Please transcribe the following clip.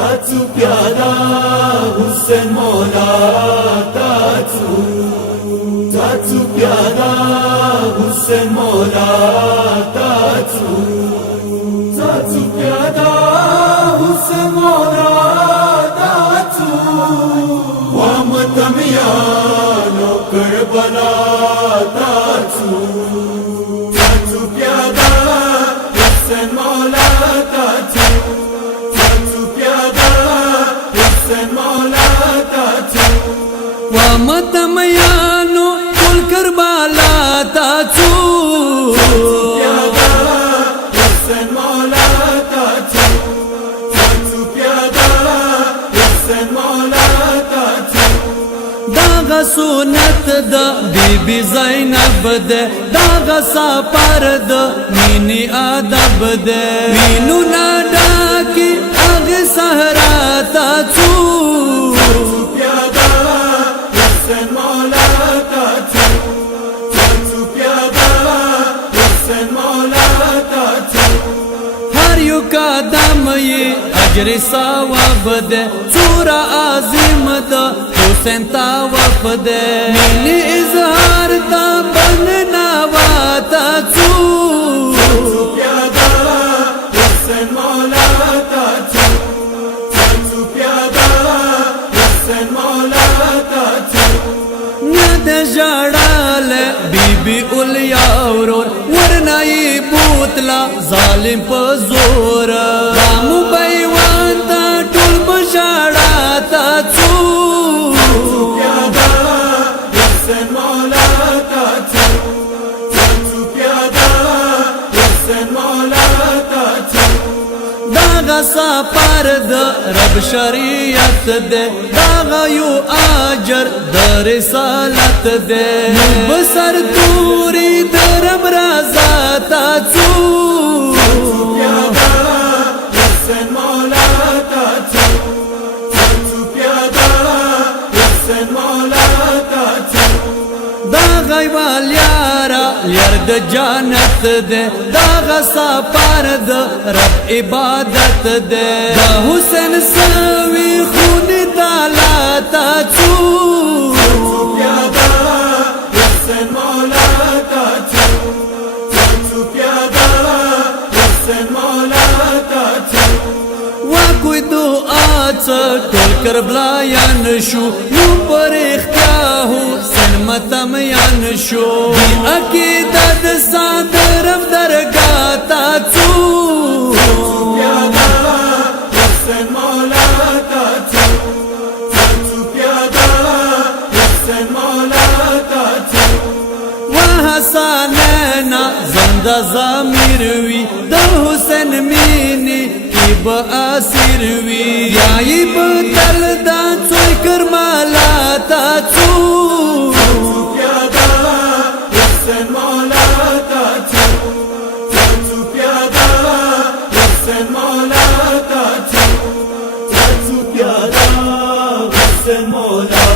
ताचू प्यादा हुसैन मौला ताचू प्यादा हुसैन मौला ताचू प्यादा हुसैन मौला ताचू वामतमियानो करबला ताचू प्यादा हुसैन मौला ताचू वामतमयानो कुल करबला ताचू हुसैन मौला ताचू प्यादा हुसैन मौला ताचू दागा सुनत द बीबी ज़ैनब दे दागा सापर द मीनी अदब दे मीनू नाडा की आग सहरा ताचू कदम ये अजर सवाब दे सूरा आजिम द हुसैन तवाफ दे मिनी इजहार ता बनना वाता चू प्यादा हुसैन मौला ताचू प्यादा हुसैन मौला ताचू नद जड़ाल बीबी उलियावर वरनाई बोतला जालिम पजोर रामू बैवांता टुल बशाड़ा ताचू प्यादा हुसैन मौला ताचू प्यादा हुसैन मौला ताचू दागा सापर द रब शरीयत दे दागा यू आजर दर सालत दे बसर तूरी दरब राजा ताचू प्यादा हुसैन मौला ताचू प्यादा हुसैन मौला ताचू दागा वाल्यारा यर्द जानत दे दागा सापर द रब इबादत दे हुसैन सवी खून दाला ताचू प्यादा हुसैन मौला ताचू प्यादा हुसैन मौला ताचू वाकुई दो आच टोल करबला यान शो यू पर इख्तिया हुसैन मतम यान शो अकीदत सादरम दरगा ताचू प्यादा हुसैन मौला ताचू प्यादा हुसैन मौला ताचू वहसानैना ज़ंदा ज़मीरवी द हुसैन मीनी की बअसीरवी याई बदल दा चोय करबला ताचू प्यादा हुसैन मौला ताचू प्यादा हुसैन मौला ताचू प्यादा हुसैन मौला